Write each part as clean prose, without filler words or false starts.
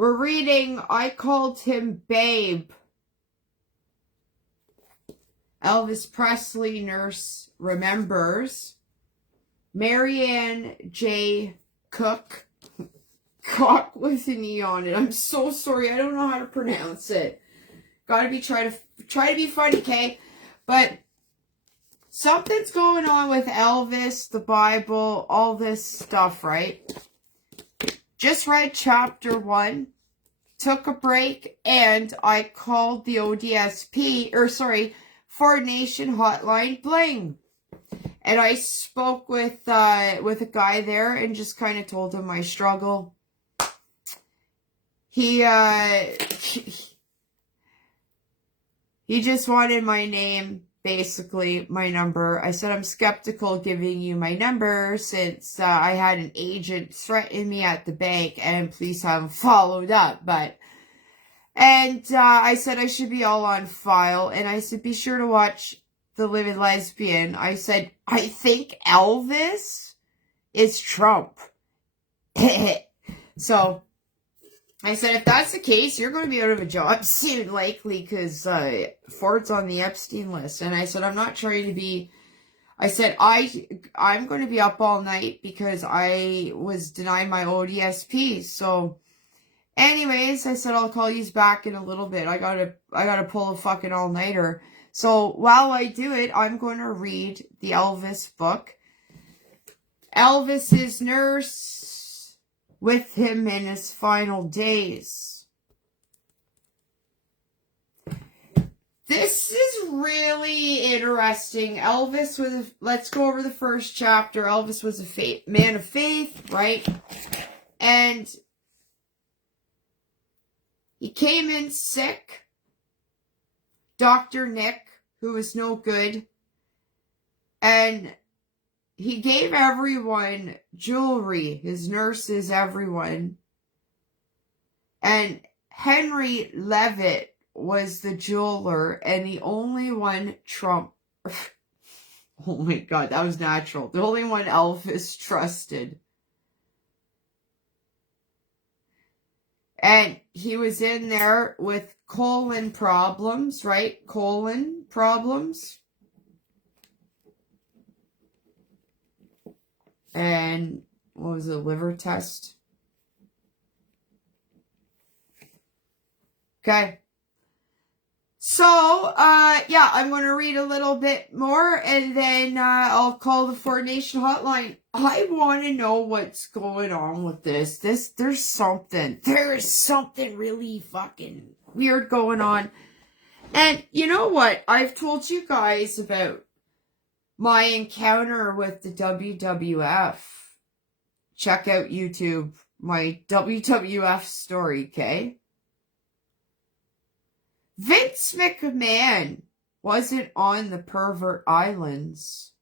We're reading I Called Him Babe. Elvis Presley nurse remembers. Marian J. Cocke. Cocke with an E on it. I'm so sorry. I don't know how to pronounce it. Gotta be try to be funny, okay? But something's going on with Elvis, the Bible, all this stuff, right? Just read chapter 1, took a break, and I called the Foreign Nation Hotline Bling. And I spoke with a guy there and just kind of told him my struggle. He just wanted my name, basically, my number. I said I'm skeptical giving you my number since I had an agent threaten me at the bank and police haven't followed up. And I said I should be all on file. And I said, be sure to watch The Livid Lesbian. I said, I think Elvis is Trump. So I said, if that's the case, you're going to be out of a job soon, likely, because Ford's on the Epstein list. And I said, I'm not trying to be... I said, I'm going to be up all night because I was denied my ODSP. So, anyways, I said, I'll call you back in a little bit. I gotta pull a fucking all-nighter. So, while I do it, I'm going to read the Elvis book. Elvis's nurse... with him in his final days. This is really interesting. Elvis was, let's go over the first chapter. Elvis was a man of faith, right? And he came in sick. Dr. Nick, who was no good, and he gave everyone jewelry, his nurses, everyone. And Henry Levitt was the jeweler, and the only one Trump... oh my God, that was natural. The only one Elvis trusted. And he was in there with colon problems, right? Colon problems. And what was it, liver test? Okay. So, yeah, I'm going to read a little bit more and then I'll call the Foreign Nation hotline. I want to know what's going on with this. There's something really fucking weird going on. And you know what? I've told you guys about my encounter with the WWF. Check out YouTube, my WWF story, okay? Vince McMahon wasn't on the Pervert Islands.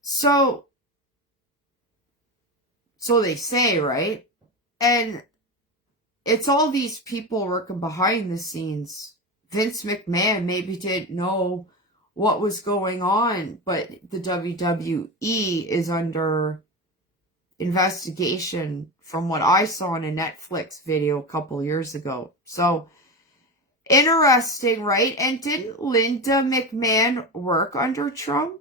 So they say, right? And it's all these people working behind the scenes. Vince McMahon maybe didn't know what was going on, but the WWE is under investigation from what I saw in a Netflix video a couple years ago. So, interesting, right? And didn't Linda McMahon work under Trump?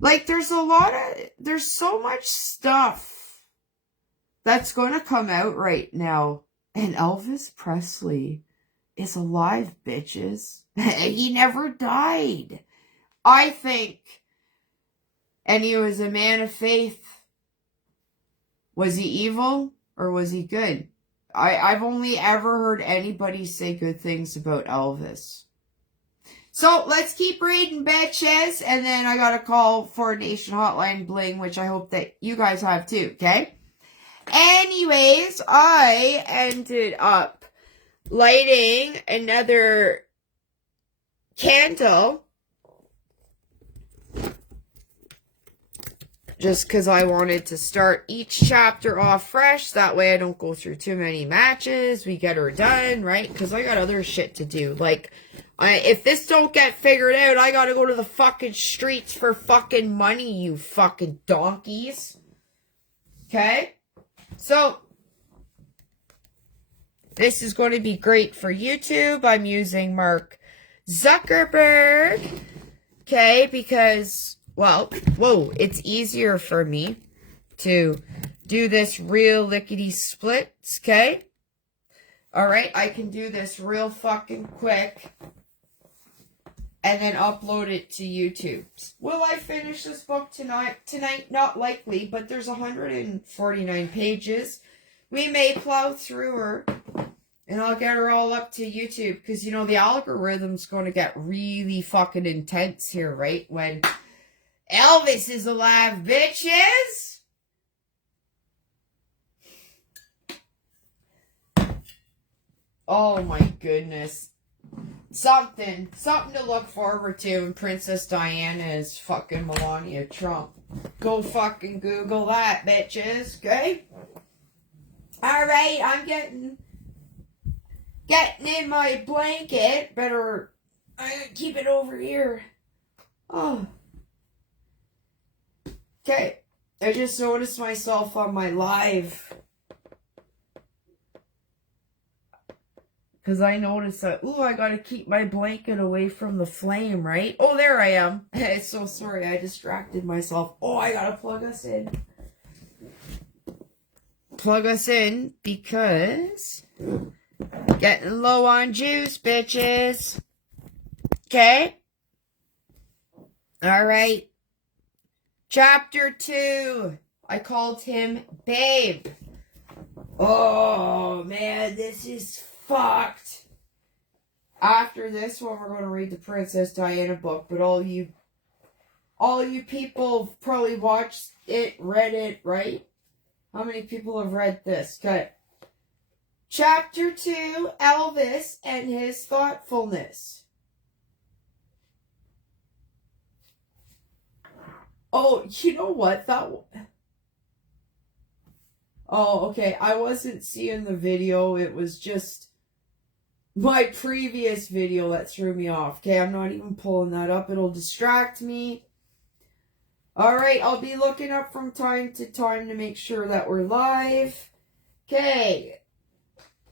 Like, there's so much stuff that's going to come out right now. And Elvis Presley is alive, bitches. He never died. I think. And he was a man of faith. Was he evil or was he good? I've only ever heard anybody say good things about Elvis. So let's keep reading, bitches. And then I got to call Foreign Nation Hotline Bling, which I hope that you guys have too, okay? Anyways, I ended up lighting another candle just because I wanted to start each chapter off fresh. That way I don't go through too many matches. We get her done, right? Because I got other shit to do. Like, if this don't get figured out, I gotta go to the fucking streets for fucking money, you fucking donkeys. Okay? So, this is going to be great for YouTube. I'm using Mark Zuckerberg. Okay? Because, well, whoa, it's easier for me to do this real lickety splits. Okay? Alright, I can do this real fucking quick. And then upload it to YouTube. Will I finish this book tonight? Not likely, but there's 149 pages. We may plow through her, and I'll get her all up to YouTube, because, you know, the algorithm's going to get really fucking intense here, right? When Elvis is alive, bitches! Oh my goodness. Something to look forward to, and Princess Diana is fucking Melania Trump. Go fucking Google that, bitches, okay? Alright, I'm getting in my blanket. Better keep it over here. Oh. Okay, I just noticed myself on my live. Because I noticed that, ooh, I gotta keep my blanket away from the flame, right? Oh, there I am. So sorry, I distracted myself. Oh, I gotta plug us in. Plug us in because getting low on juice, bitches. Okay? Alright. Chapter 2. I called him Babe. Oh, man, this is fucked. After this one, we're going to read the Princess Diana book, but all you people probably watched it, read it, right? How many people have read this? Okay. Chapter 2, Elvis and his thoughtfulness. Oh, you know what? Oh, okay. I wasn't seeing the video. It was just my previous video that threw me off. Okay, I'm not even pulling that up. It'll distract me. Alright, I'll be looking up from time to time to make sure that we're live. Okay.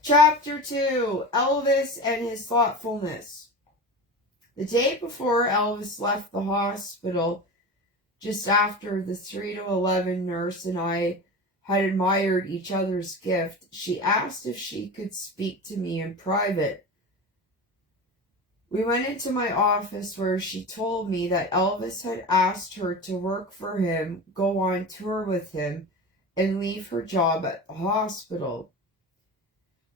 Chapter 2, Elvis and his thoughtfulness. The day before Elvis left the hospital, just after the 3 to 11 nurse and I had admired each other's gift, she asked if she could speak to me in private. We went into my office where she told me that Elvis had asked her to work for him, go on tour with him, and leave her job at the hospital.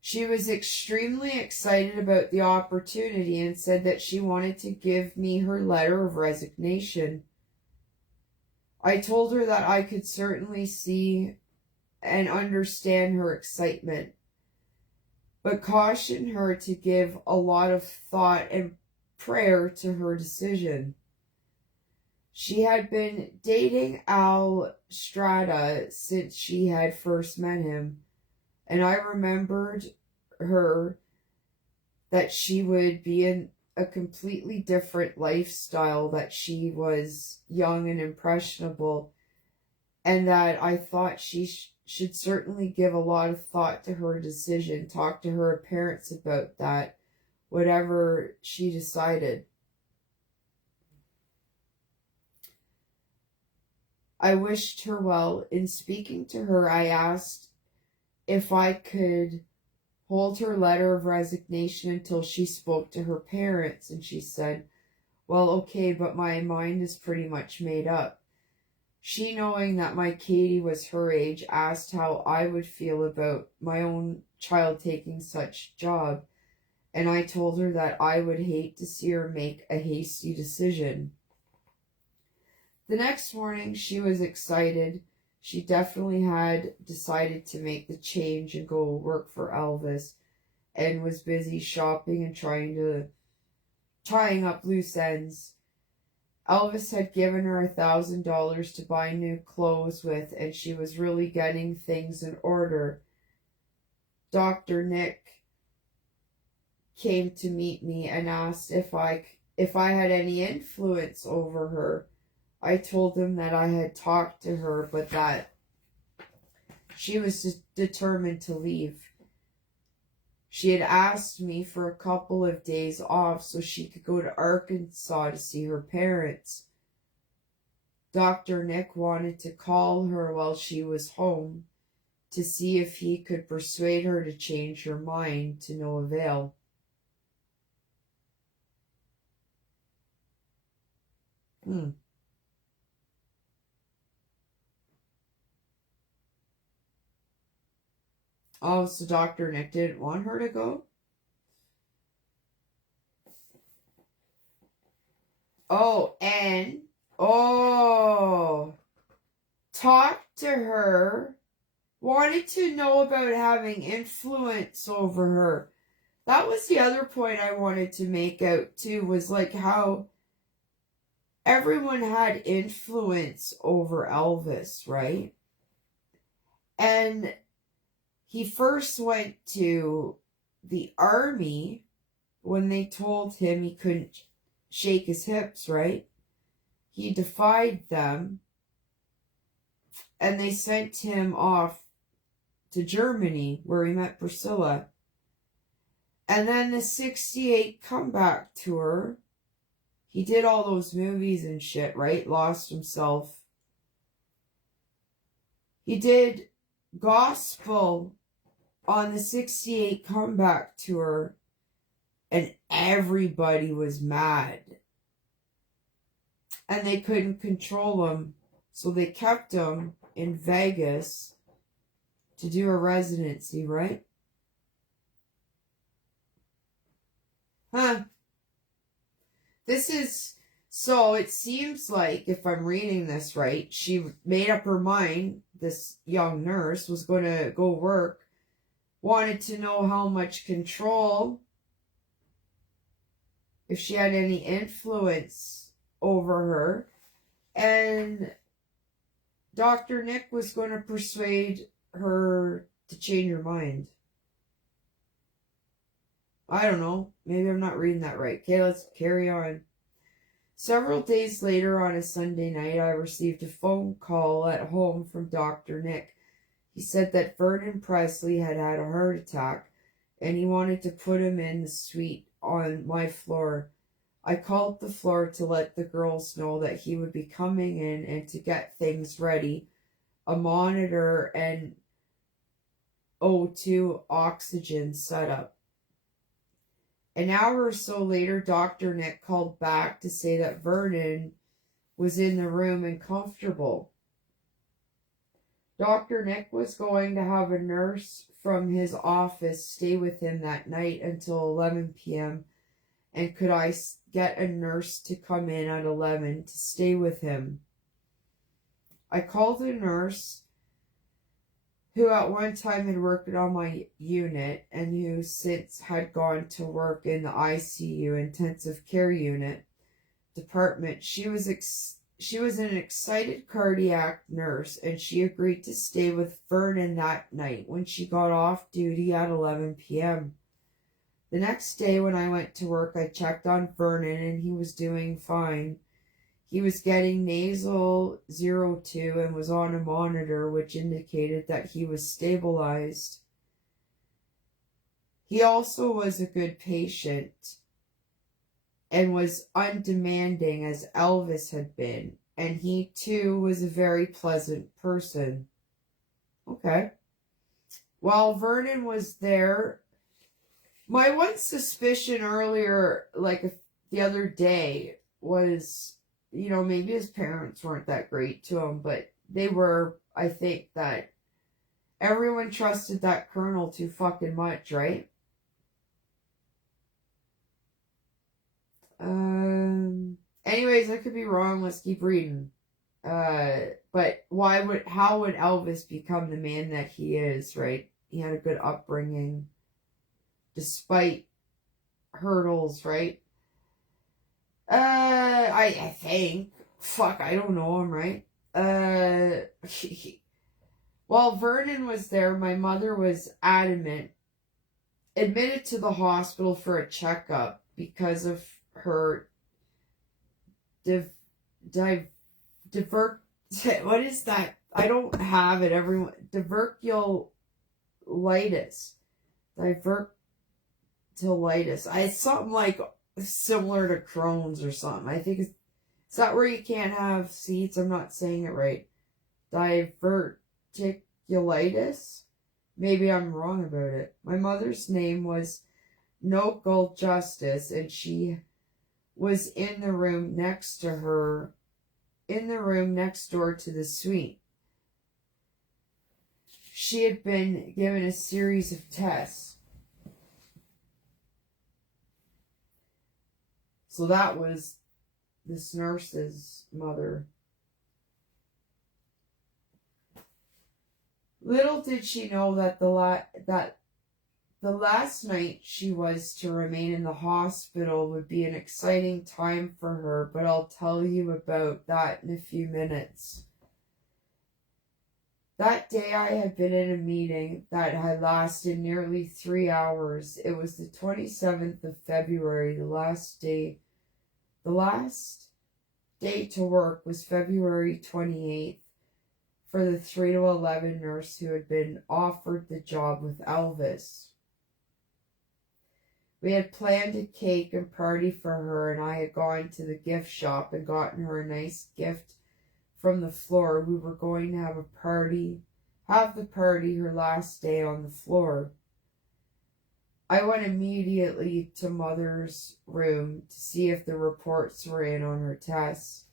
She was extremely excited about the opportunity and said that she wanted to give me her letter of resignation. I told her that I could certainly see and understand her excitement, but cautioned her to give a lot of thought and prayer to her decision. She had been dating Al Strada since she had first met him, and I remembered her that she would be in a completely different lifestyle, that she was young and impressionable, and that I thought she should certainly give a lot of thought to her decision, talk to her parents about that, whatever she decided. I wished her well. In speaking to her, I asked if I could hold her letter of resignation until she spoke to her parents, and she said, well, okay, but my mind is pretty much made up. She, knowing that my Katie was her age, asked how I would feel about my own child taking such job, and I told her that I would hate to see her make a hasty decision. The next morning, she was excited. She definitely had decided to make the change and go work for Elvis, and was busy shopping and tying up loose ends. Elvis had given her $1,000 to buy new clothes with, and she was really getting things in order. Dr. Nick came to meet me and asked if I had any influence over her. I told him that I had talked to her, but that she was determined to leave. She had asked me for a couple of days off so she could go to Arkansas to see her parents. Dr. Nick wanted to call her while she was home to see if he could persuade her to change her mind, to no avail. Oh, so Dr. Nick didn't want her to go? Oh, and, talked to her, wanted to know about having influence over her. That was the other point I wanted to make out too, was like how everyone had influence over Elvis, right? And he first went to the army when they told him he couldn't shake his hips, right? He defied them, and they sent him off to Germany where he met Priscilla. And then the 68 comeback tour, he did all those movies and shit, right? Lost himself. He did gospel on the 68 comeback tour, and everybody was mad. And they couldn't control him, so they kept him in Vegas to do a residency, right? So it seems like, if I'm reading this right, she made up her mind, this young nurse was going to go work, wanted to know how much control, if she had any influence over her, and Dr. Nick was going to persuade her to change her mind. I don't know. Maybe I'm not reading that right. Okay, let's carry on. Several days later, on a Sunday night, I received a phone call at home from Dr. Nick. He said that Vernon Presley had had a heart attack, and he wanted to put him in the suite on my floor. I called the floor to let the girls know that he would be coming in and to get things ready, a monitor and O2 oxygen setup. An hour or so later, Dr. Nick called back to say that Vernon was in the room and comfortable. Dr. Nick was going to have a nurse from his office stay with him that night until 11 p.m. And could I get a nurse to come in at 11 to stay with him? I called a nurse who at one time had worked on my unit and who since had gone to work in the ICU intensive care unit department. She was an excited cardiac nurse, and she agreed to stay with Vernon that night when she got off duty at 11 p.m. The next day when I went to work, I checked on Vernon and he was doing fine. He was getting nasal 02 and was on a monitor, which indicated that he was stabilized. He also was a good patient and was undemanding as Elvis had been, and he too was a very pleasant person. Okay. While Vernon was there, my one suspicion earlier, like the other day, was, maybe his parents weren't that great to him, but they were. I think that everyone trusted that colonel too fucking much, right? Anyways, I could be wrong. Let's keep reading. But how would Elvis become the man that he is, right? He had a good upbringing, despite hurdles, right? I think. Fuck, I don't know him, right? While Vernon was there, my mother was adamant, admitted to the hospital for a checkup because of her what is that I don't have it. Everyone, diverticulitis. Diverticulitis. It's something like similar to Crohn's or something. I think it's that where you can't have seeds? I'm not saying it right. Diverticulitis? Maybe I'm wrong about it. My mother's name was Nokel Justice, and she was in the room next to her, in the room next door to the suite. She had been given a series of tests. So that was this nurse's mother. Little did she know that the last night she was to remain in the hospital would be an exciting time for her, but I'll tell you about that in a few minutes. That day I had been in a meeting that had lasted nearly 3 hours. It was the 27th of February, the last day to work was February 28th for the 3 to 11 nurse who had been offered the job with Elvis. We had planned a cake and party for her, and I had gone to the gift shop and gotten her a nice gift from the floor. We were going to have the party her last day on the floor. I went immediately to Mother's room to see if the reports were in on her tests.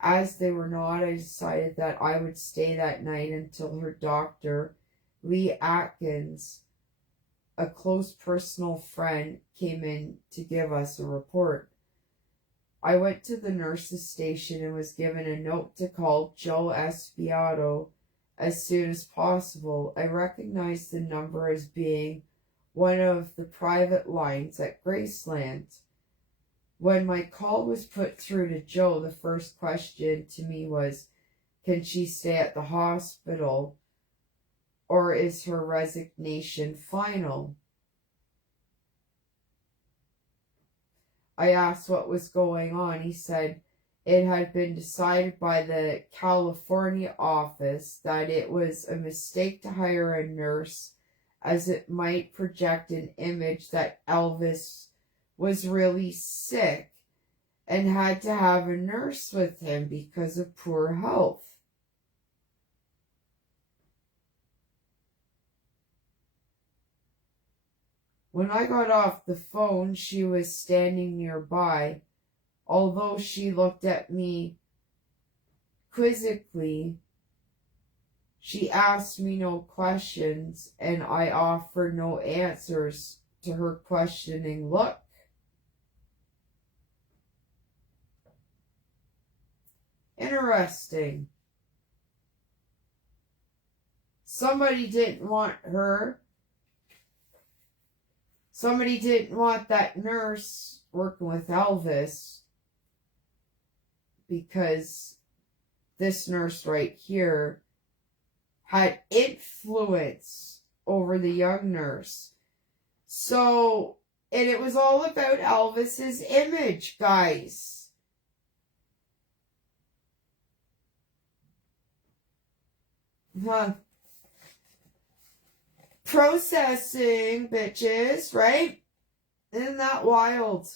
As they were not, I decided that I would stay that night until her doctor, Lee Atkins, a close personal friend, came in to give us a report. I went to the nurse's station and was given a note to call Joe Espiato as soon as possible. I recognized the number as being one of the private lines at Graceland. When my call was put through to Joe, the first question to me was, can she stay at the hospital, or is her resignation final? I asked what was going on. He said it had been decided by the California office that it was a mistake to hire a nurse, as it might project an image that Elvis was really sick and had to have a nurse with him because of poor health. When I got off the phone, she was standing nearby. Although she looked at me quizzically, she asked me no questions, and I offered no answers to her questioning look. Interesting. Somebody didn't want her. Somebody didn't want that nurse working with Elvis because this nurse right here had influence over the young nurse. So, and it was all about Elvis's image, guys. Processing, bitches, right? Isn't that wild?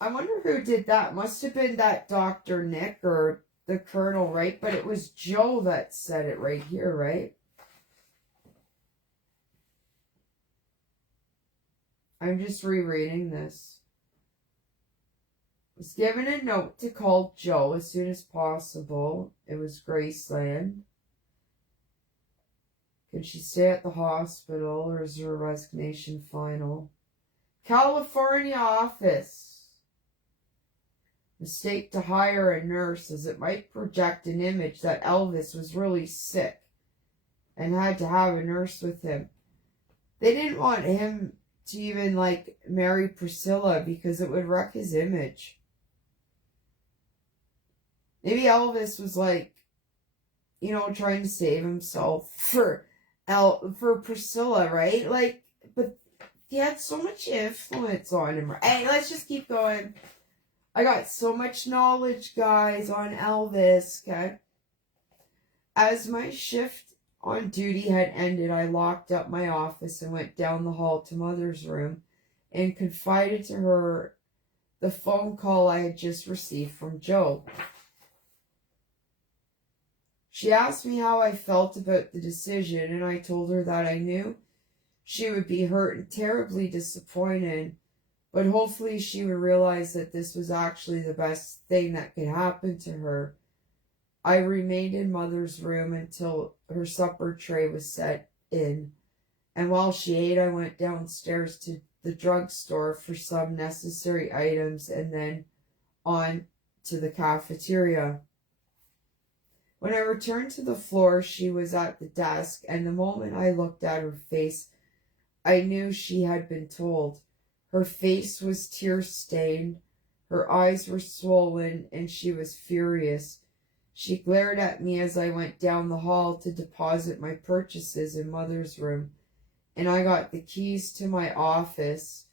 I wonder who did that. Must have been that Dr. Nick or the Colonel, right? But it was Joe that said it right here, right? I'm just rereading this. Was given a note to call Joe as soon as possible. It was Graceland. Can she stay at the hospital, or is her resignation final? California office. Mistake to hire a nurse, as it might project an image that Elvis was really sick and had to have a nurse with him. They didn't want him to even marry Priscilla because it would wreck his image. Maybe Elvis was trying to save himself for Priscilla, right? But he had so much influence on him. Hey, let's just keep going. I got so much knowledge, guys, on Elvis, okay? As my shift on duty had ended, I locked up my office and went down the hall to Mother's room and confided to her the phone call I had just received from Joe. She asked me how I felt about the decision, and I told her that I knew she would be hurt and terribly disappointed, but hopefully she would realize that this was actually the best thing that could happen to her. I remained in Mother's room until her supper tray was set in, and while she ate, I went downstairs to the drugstore for some necessary items and then on to the cafeteria. When I returned to the floor, she was at the desk, and the moment I looked at her face, I knew she had been told. Her face was tear-stained, her eyes were swollen, and she was furious. She glared at me as I went down the hall to deposit my purchases in Mother's room, and I got the keys to my office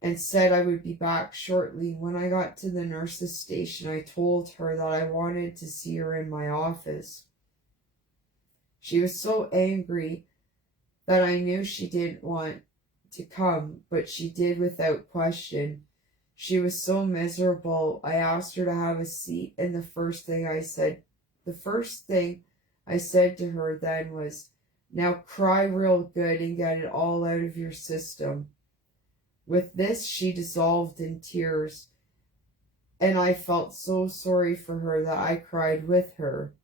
and said I would be back shortly. When I got to the nurse's station, I told her that I wanted to see her in my office. She was so angry that I knew she didn't want to come, but she did without question. She was so miserable. I asked her to have a seat, and the first thing I said to her then was, "Now cry real good and get it all out of your system." With this, she dissolved in tears, and I felt so sorry for her that I cried with her.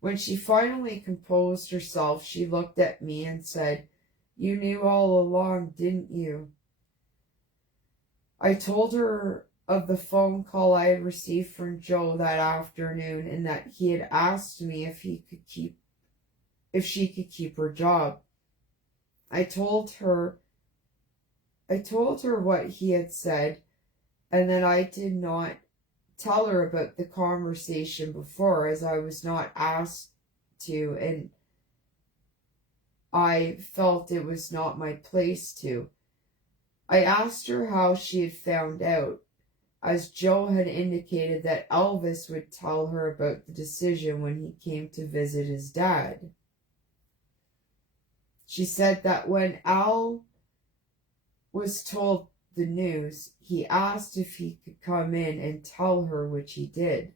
When she finally composed herself, she looked at me and said, "You knew all along, didn't you?" I told her of the phone call I had received from Joe that afternoon and that he had asked me if she could keep her job. I told her what he had said, and that I did not tell her about the conversation before, as I was not asked to, and I felt it was not my place to. I asked her how she had found out, as Joe had indicated that Elvis would tell her about the decision when he came to visit his dad. She said that when Al was told the news, he asked if he could come in and tell her, which he did.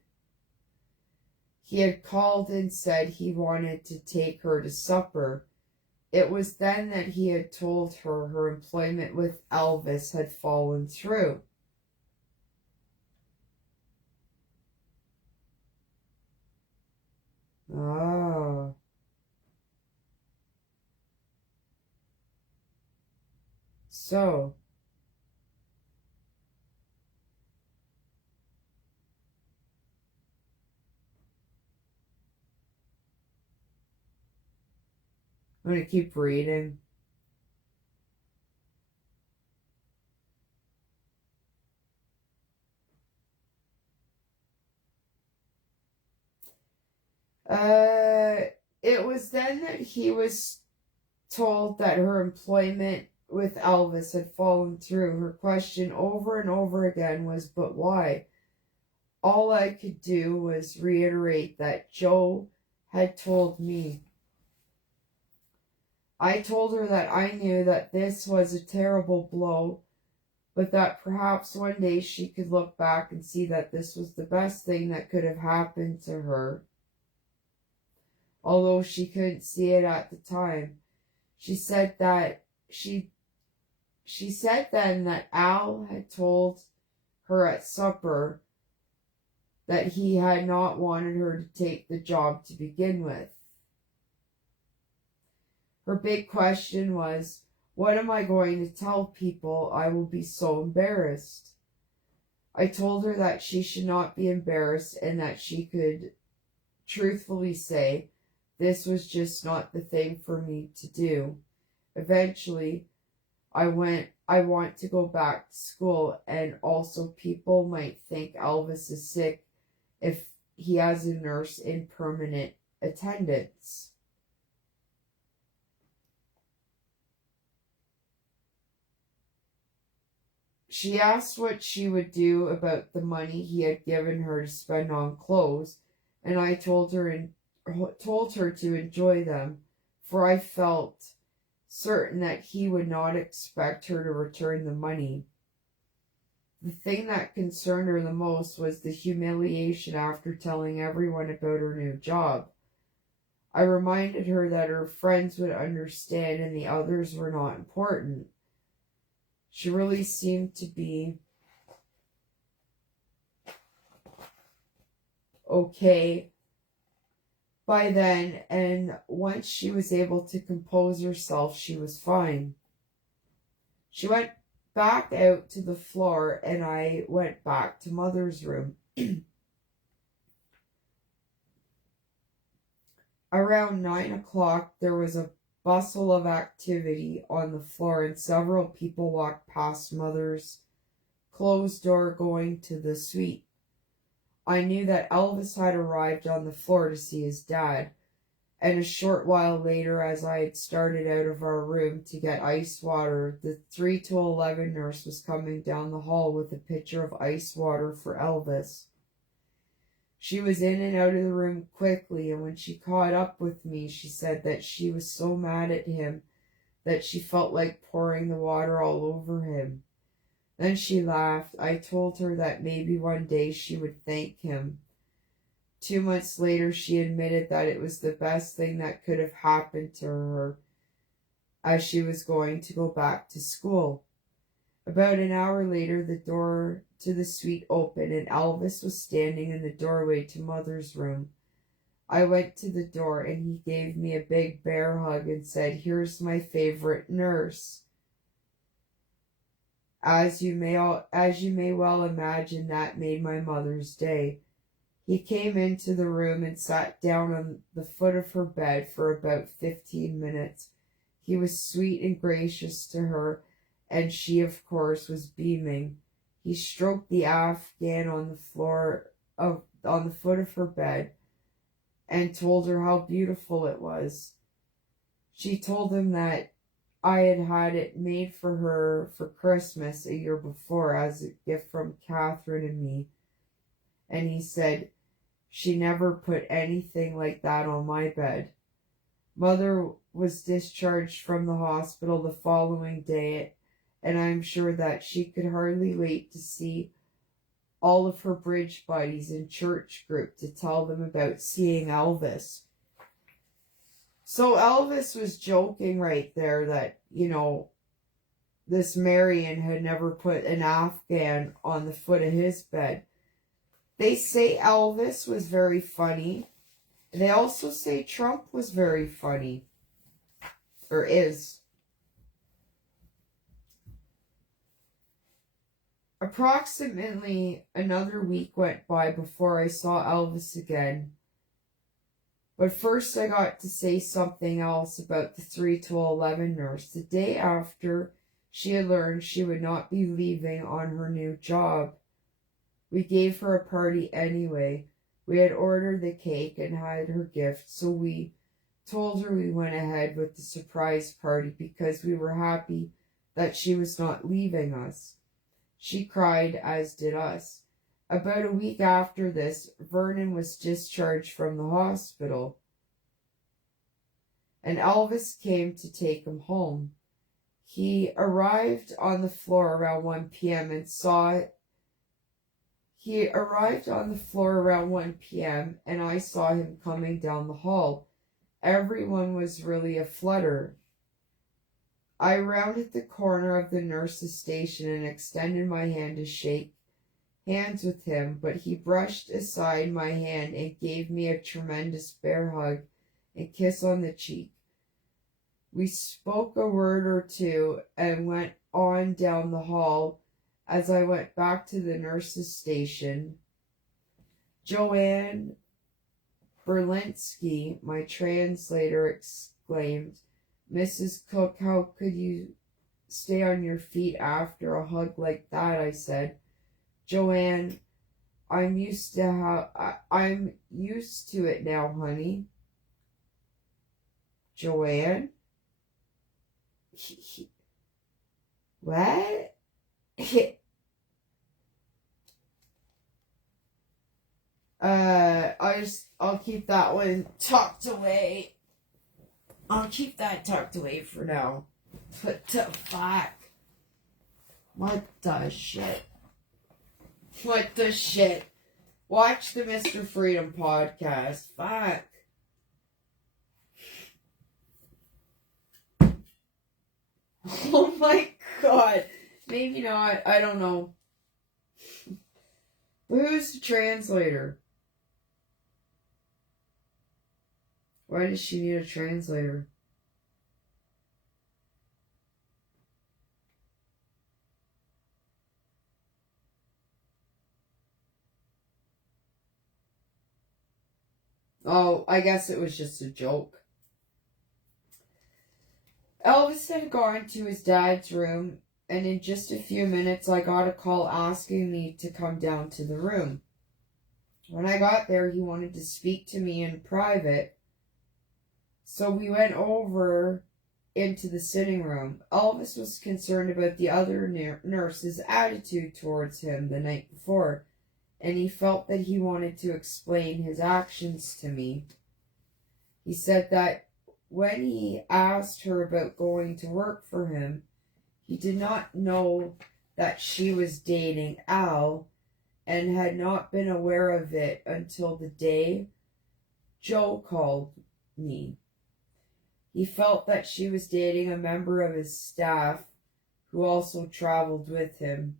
He had called and said he wanted to take her to supper. It was then that he had told her her employment with Elvis had fallen through. Oh. So. I'm going to keep reading. It was then that he was told that her employment with Elvis had fallen through. Her question over and over again was, "But why?" All I could do was reiterate that Joe had told me. I told her that I knew that this was a terrible blow, but that perhaps one day she could look back and see that this was the best thing that could have happened to her, although she couldn't see it at the time. She said then that Al had told her at supper that he had not wanted her to take the job to begin with. Her big question was, "What am I going to tell people? I will be so embarrassed." I told her that she should not be embarrassed and that she could truthfully say, "This was just not the thing for me to do. Eventually, I want to go back to school, and also people might think Elvis is sick if he has a nurse in permanent attendance." She asked what she would do about the money he had given her to spend on clothes, and I told her to enjoy them, for I felt certain that he would not expect her to return the money. The thing that concerned her the most was the humiliation after telling everyone about her new job. I reminded her that her friends would understand and the others were not important. She really seemed to be okay by then, and once she was able to compose herself, she was fine. She went back out to the floor, and I went back to Mother's room. Around 9 o'clock, there was a bustle of activity on the floor, and several people walked past Mother's closed door going to the suite. I knew that Elvis had arrived on the floor to see his dad, and a short while later, as I had started out of our room to get ice water, the 3 to 11 nurse was coming down the hall with a pitcher of ice water for Elvis. She was in and out of the room quickly, and when she caught up with me, she said that she was so mad at him that she felt like pouring the water all over him. Then she laughed. I told her that maybe one day she would thank him. 2 months later, she admitted that it was the best thing that could have happened to her, as she was going to go back to school. About an hour later, the door to the suite opened, and Elvis was standing in the doorway to Mother's room. I went to the door, and he gave me a big bear hug and said, "Here's my favorite nurse." As you may well imagine, that made my mother's day. He came into the room and sat down on the foot of her bed for about 15 minutes. He was sweet and gracious to her, and she, of course, was beaming. He stroked the Afghan on the foot of her bed and told her how beautiful it was. She told him that I had had it made for her for Christmas a year before as a gift from Catherine and me. And he said, "She never put anything like that on my bed." Mother was discharged from the hospital the following day, and I'm sure that she could hardly wait to see all of her bridge buddies and church group to tell them about seeing Elvis. So Elvis was joking right there that, this Marian had never put an Afghan on the foot of his bed. They say Elvis was very funny. They also say Trump was very funny. Or is. Approximately another week went by before I saw Elvis again. But first I got to say something else about the 3 to 11 nurse. The day after she had learned she would not be leaving on her new job, we gave her a party anyway. We had ordered the cake and had her gift, so we told her we went ahead with the surprise party because we were happy that she was not leaving us. She cried, as did us. About a week after this, Vernon was discharged from the hospital, and Elvis came to take him home. He arrived on the floor around 1 p.m. and I saw him coming down the hall. Everyone was really aflutter. I rounded the corner of the nurse's station and extended my hand to shake hands with him, but he brushed aside my hand and gave me a tremendous bear hug and kiss on the cheek. We spoke a word or two and went on down the hall. As I went back to the nurse's station, Joanne Berlinski, my translator, exclaimed, "Mrs. Cocke, how could you stay on your feet after a hug like that?" I said. "Joanne, I'm used to it now, honey." Joanne? What? I'll keep that one tucked away. I'll keep that tucked away for now. What the fuck? What the shit? What the shit? Watch the Mr. Freedom podcast. Fuck. Oh my god. Maybe not. I don't know. Who's the translator? Why does she need a translator? Oh, I guess it was just a joke. Elvis had gone to his dad's room, and in just a few minutes I got a call asking me to come down to the room. When I got there, he wanted to speak to me in private, so we went over into the sitting room. Elvis was concerned about the other nurse's attitude towards him the night before, and he felt that he wanted to explain his actions to me. He said that when he asked her about going to work for him, he did not know that she was dating Al and had not been aware of it until the day Joe called me. He felt that she was dating a member of his staff who also traveled with him.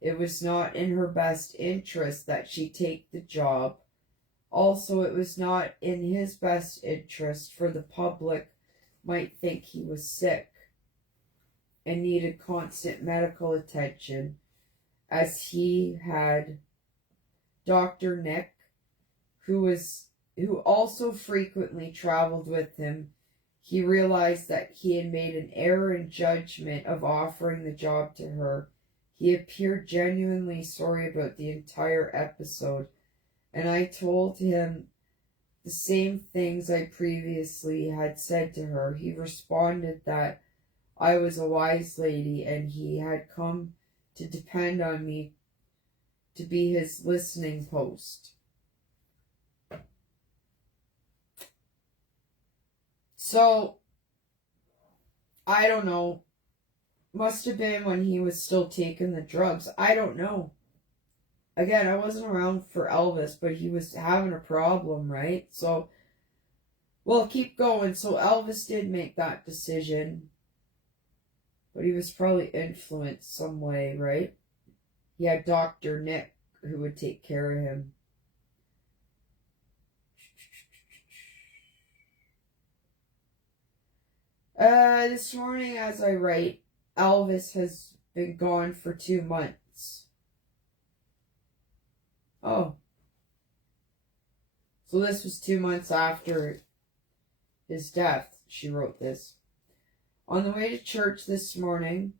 It was not in her best interest that she take the job. Also, it was not in his best interest, for the public might think he was sick and needed constant medical attention, as he had Dr. Nick, who also frequently traveled with him. He realized that he had made an error in judgment of offering the job to her. He appeared genuinely sorry about the entire episode, and I told him the same things I previously had said to her. He responded that I was a wise lady and he had come to depend on me to be his listening post. So, I don't know. Must have been when he was still taking the drugs. I don't know. Again, I wasn't around for Elvis, but he was having a problem, right? So, we'll keep going. So, Elvis did make that decision. But he was probably influenced some way, right? He had Dr. Nick who would take care of him. This morning as I write, Elvis has been gone for 2 months. Oh. So this was 2 months after his death, she wrote this. On the way to church this morning.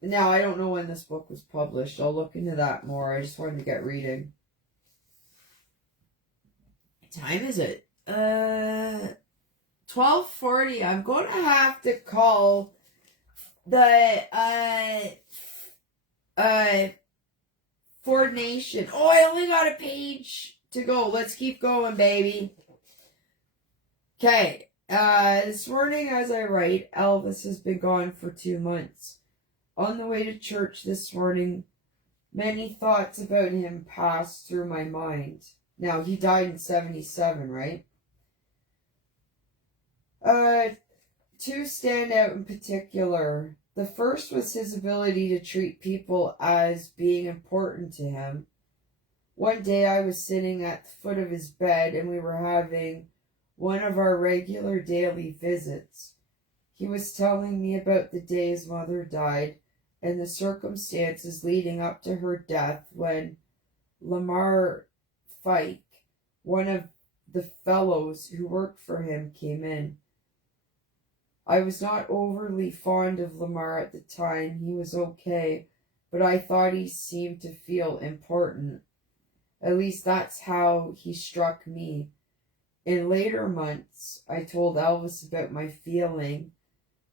Now, I don't know when this book was published. I'll look into that more. I just wanted to get reading. What time is it? 12:40. I'm going to have to call the Ford Nation. Oh, I only got a page to go. Let's keep going, baby. Okay. This morning as I write, Elvis has been gone for 2 months. On the way to church this morning, many thoughts about him passed through my mind. Now, he died in 77, right? Two stand out in particular. The first was his ability to treat people as being important to him. One day I was sitting at the foot of his bed and we were having one of our regular daily visits. He was telling me about the day his mother died and the circumstances leading up to her death when Lamar Fike, one of the fellows who worked for him, came in. I was not overly fond of Lamar at the time. He was okay, but I thought he seemed to feel important. At least that's how he struck me. In later months, I told Elvis about my feeling,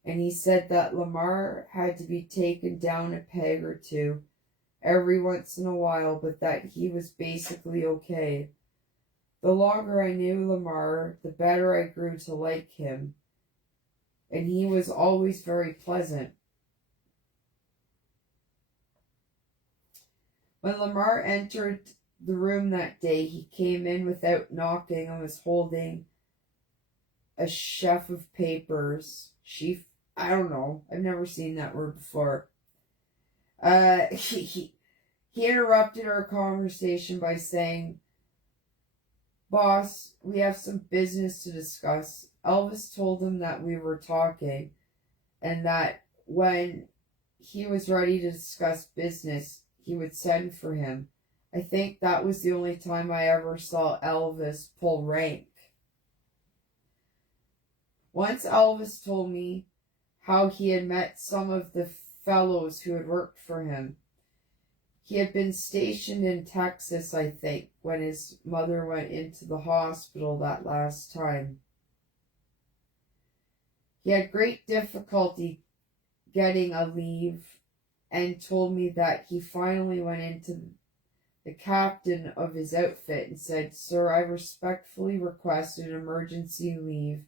and he said that Lamar had to be taken down a peg or two every once in a while, but that he was basically okay. The longer I knew Lamar, the better I grew to like him, and he was always very pleasant. When Lamar entered the room that day, he came in without knocking and was holding a sheaf of papers. Sheaf? I don't know. I've never seen that word before. He interrupted our conversation by saying, "Boss, we have some business to discuss." Elvis told him that we were talking and that when he was ready to discuss business, he would send for him. I think that was the only time I ever saw Elvis pull rank. Once Elvis told me how he had met some of the fellows who had worked for him. He had been stationed in Texas, I think, when his mother went into the hospital that last time. He had great difficulty getting a leave and told me that he finally went into the captain of his outfit and said, "Sir, I respectfully request an emergency leave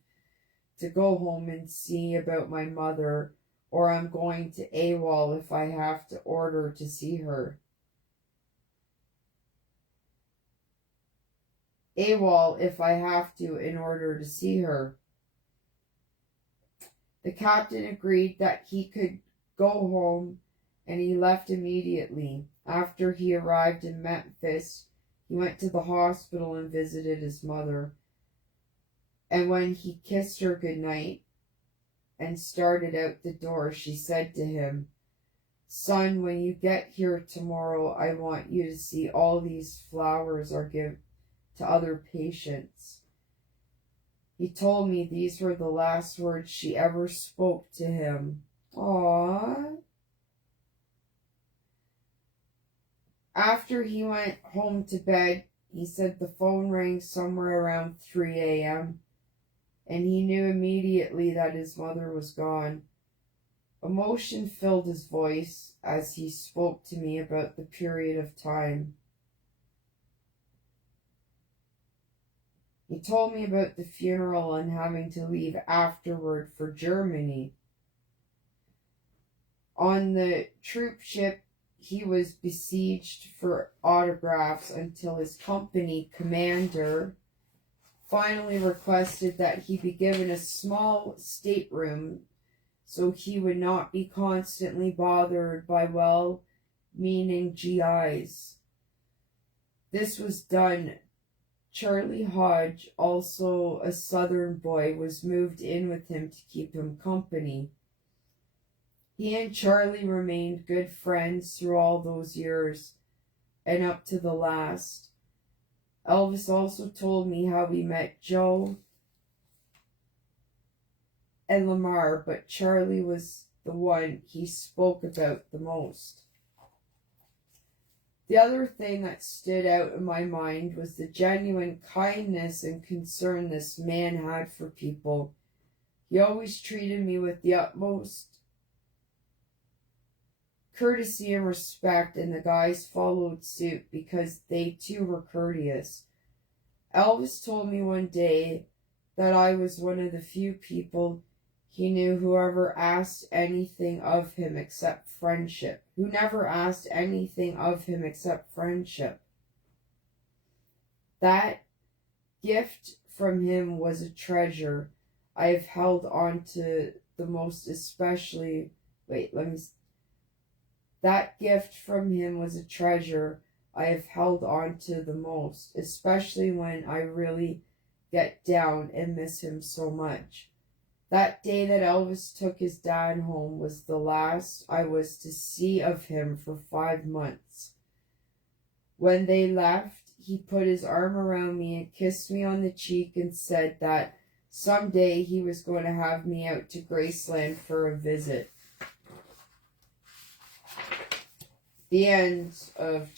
to go home and see about my mother, or I'm going to AWOL if I have to order to see her." AWOL if I have to in order to see her. The captain agreed that he could go home, and he left immediately. After he arrived in Memphis, he went to the hospital and visited his mother. And when he kissed her goodnight and started out the door, she said to him, "Son, when you get here tomorrow, I want you to see all these flowers are given to other patients." He told me these were the last words she ever spoke to him. Aww. After he went home to bed, he said the phone rang somewhere around 3 a.m. and he knew immediately that his mother was gone. Emotion filled his voice as he spoke to me about the period of time. He told me about the funeral and having to leave afterward for Germany. On the troop ship, he was besieged for autographs until his company commander finally requested that he be given a small stateroom so he would not be constantly bothered by well-meaning GIs. This was done. Charlie Hodge, also a Southern boy, was moved in with him to keep him company. He and Charlie remained good friends through all those years and up to the last. Elvis also told me how he met Joe and Lamar, but Charlie was the one he spoke about the most. The other thing that stood out in my mind was the genuine kindness and concern this man had for people. He always treated me with the utmost courtesy and respect, and the guys followed suit because they too were courteous. Elvis told me one day that I was one of the few people he knew who never asked anything of him except friendship. That gift from him was a treasure I have held on to the most, especially... That gift from him was a treasure I have held on to the most, especially when I really get down and miss him so much. That day that Elvis took his dad home was the last I was to see of him for 5 months. When they left, he put his arm around me and kissed me on the cheek and said that someday he was going to have me out to Graceland for a visit. The end of